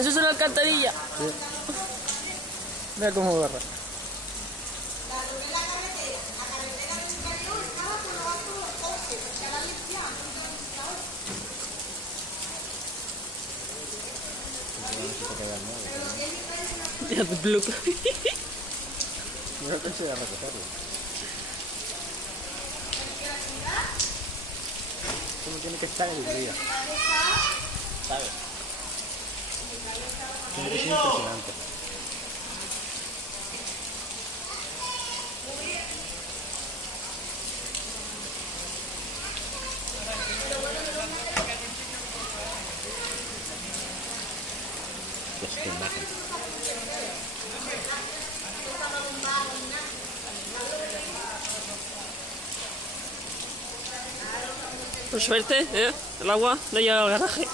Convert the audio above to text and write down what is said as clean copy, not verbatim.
Eso es una alcantarilla. Sí. Mira cómo agarra. Ya, bluk. Mira que se va a recogerlo. ¿Cómo tiene que estar el día? ¿Sabes? Tiene que ser impresionante. Esta imagen. Por suerte, el agua no llega al garaje.